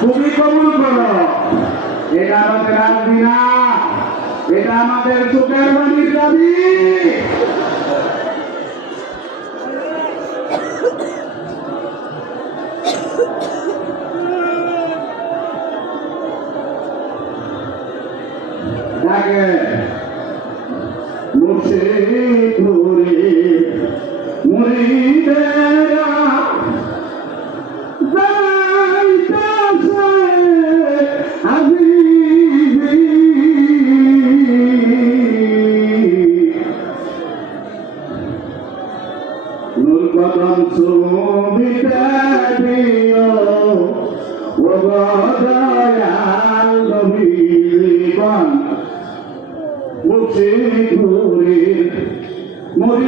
তুমি কবুল করো। এটা আমাদের রাজবি না এটা আমাদের চোখের বাণীর দাবি।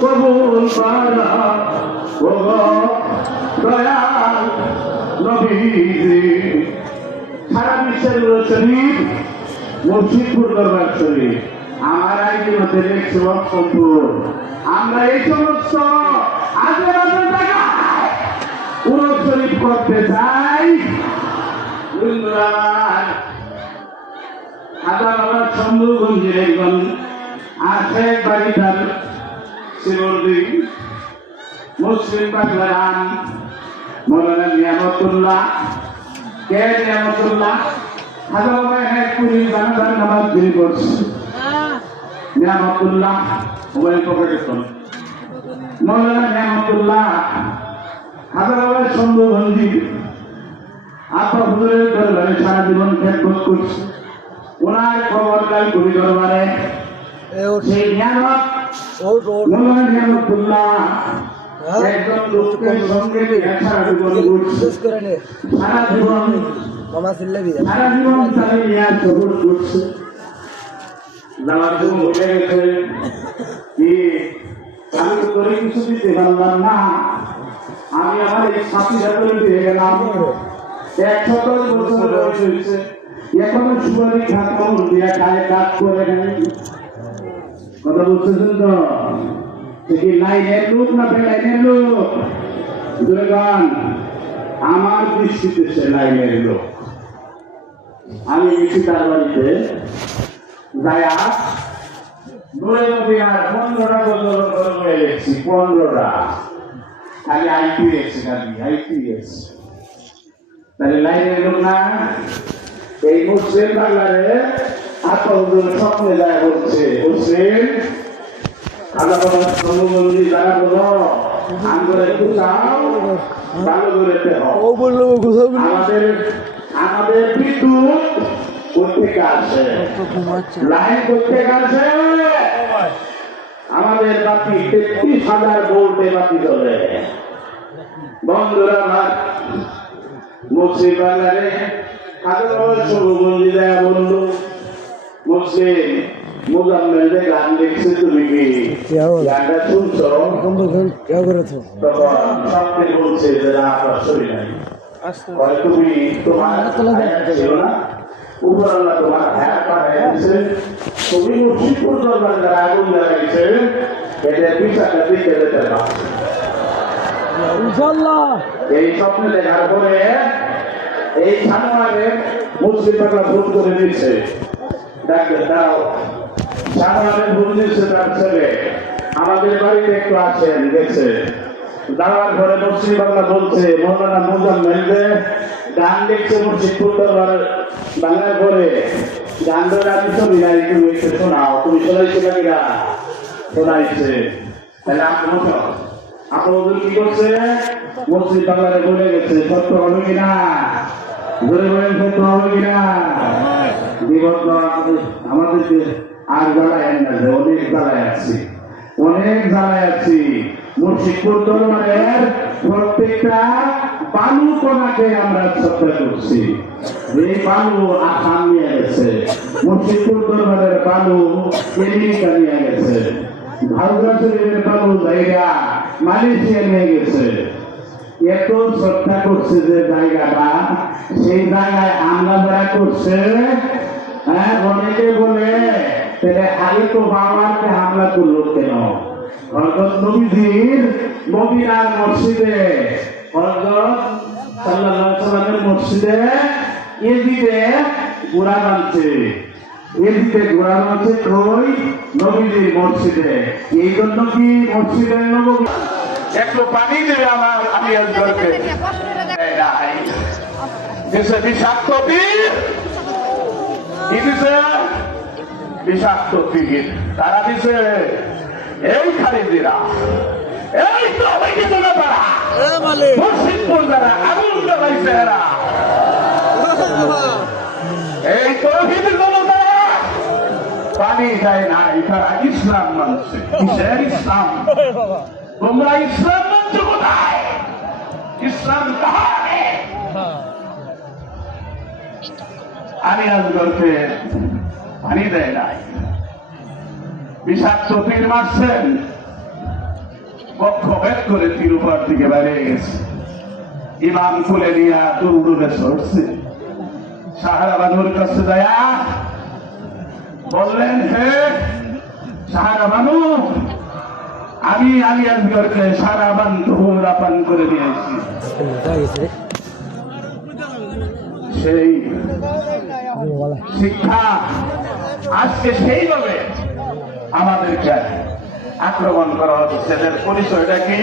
কবুল করা ও দয়াল নবীজি সারা বিশ্বের শরীফ মসজিদপুর দরবার শরীফ আমার আইনের মধ্যে দেখছি অসম্পুর আমরা এই সমস্ত আজের আজের জায়গায় উরব করতে চাই। হাজার হাজার শম্ভুগঞ্জের একজন আছে বাড়িদার শিবরদি মুসলিম বাংলারান মৌলানা নিয়ামতুল্লাহ। কে নিয়ামতুল্লাহ? হাজার পুরী জানাজার নামাজ তিনি করছে। নিয়ামতুল্লাহ মোবাইল পকেটে শোন। মৌলানা নিয়ামতুল্লাহ হাজার সন্ধ্যবন্দি আপা হুজুরের দরবারে সারা জীবন খেদমত করছে। ওনার খবর নাই কবি দরবারে। সেই নিয়ামত মৌলানা নিয়ামতুল্লাহ একজন লোকের সঙ্গে সারা জীবন সারা জীবন সারা জীবন নিয়ে সবুর করছে জন্য বলে গেছে। আমি তোরে কিছু দিতে পারলাম না। আমি আমার এই সাথীরা করে দিয়ে গেলাম। একশো দশ বছর বয়স হয়েছে। এখনও সুপারি খাত দিয়া গায়ে কাজ করে কথা তো? কি লোক না লোক? দুর্গান আমার দৃষ্টিতে সে লাইনের লোক। আমি গেছি তার বাড়িতে যায়া দূরে নদী আর পনেরোটা বছর করে হয়ে গেছি পনেরোটা। খালি আইপিএস খালি আইপিএস তাহলে লাইনের লোক না এই মুসলিম বাংলারে আতঙ্ক স্বপ্নে যায় বলছে মুসলিম আল্লাহ বাবা সর্বমন্দির যারা বলো আন্দোলন ভালো করে আমাদের আমাদের বিদ্যুৎ আমাদের বাতি তেত্রিশ হাজার ভোল্টে বাতি চলে বন্ধুরা, আমার মুসলিম দেখছে তুমি তখন তুমি তোমার না উপর আল্লাহ তোমার হায়াত পাঠায় দিছে। তুমি মুর্শিদপুর দরবার যারা আগুন লাগাইছে এটা বিচারটা দিতে যেতে এই স্বপ্নে দেখার পরে এই পাগলা ভুল করে দিচ্ছে ডাক্তার দাও সানোয়ারে ভুল দিচ্ছে তার ছেলে। আমাদের বাড়িতে একটু আসেন গেছে দাওয়ার ঘরে মুসলিম বাংলা বলছে মৌলানা মুজাম মেলবে গান দেখছে মুর্শিদ ফুটবল বাংলা করে গান ধরে আমি শুনি না একটু শোনাও, তুমি শোনাইছো নাকি না শোনাইছে। তাহলে আপনি আপনাদের কি করছে? মসজিদ বাংলারে বলে গেছে সত্য হবে কিনা ধরে বলেন সত্য হবে কিনা বিগত আমাদেরকে আর জ্বালায় না যে, অনেক জ্বালায় আছি, অনেক জ্বালায় আছি। মুর্শিদপুর দরবারের প্রত্যেকটা বালু কোনাকে আমরা শ্রদ্ধা করছি। এই বালু আসাম নিয়ে গেছে। মুর্শিদপুর দরবারের বালু আমেরিকা নিয়ে গেছে। ভারত শরীরের জায়গা মালয়েশিয়া নিয়ে গেছে। এত শ্রদ্ধা করছে যে জায়গাটা, সেই জায়গায় আমরা যারা করছে হ্যাঁ অনেকে বলে, তাহলে আগে তো বাবাকে হামলা করল কেন? হজরত নবীজির মদিনার মসজিদে হজরত সাল্লাল্লাহু আলাইহি সাল্লামের মসজিদে এদিকে ঘোড়া বানছে এদিকে ঘোড়া বানছে কই নবীজির মসজিদে এই জন্য কি মসজিদের নবী একটু পানি দেবে আমার আমি একজনকে। দিছে বিষাক্ত তীর কি দিছে বিষাক্ত তীর তারা দিছে এই খারিদিরা এই তো হয়ে গেল তারা মুর্শিদপুর যারা আগুন জ্বালাইছে এরা। এই তৌহিদ জনতা পানি দেয় না তারা ইসলাম মানছে। কিসের ইসলাম? তোমরা ইসলাম মানছ কোথায়? ইসলাম কাহারে? আমি আজগরকে পানি দেয় নাই। বিষাক্ত তীর মারছেন। পক্ষ ভেদ করে তীর উপর দিকে বেরিয়ে গেছে। ইমাম খুলে নিয়ে দুর্দুরে সরছে। সাহারা বানুর কাছে দয়া বললেন, হে সাহারাবানু আমি আলী আসগরকে সারা বান ধুমরা পান করে দিয়েছি। সেই শিক্ষা আজকে সেইভাবে আমাদেরকে আক্রমণ করা হচ্ছে। এদের পরিচয়টা কি?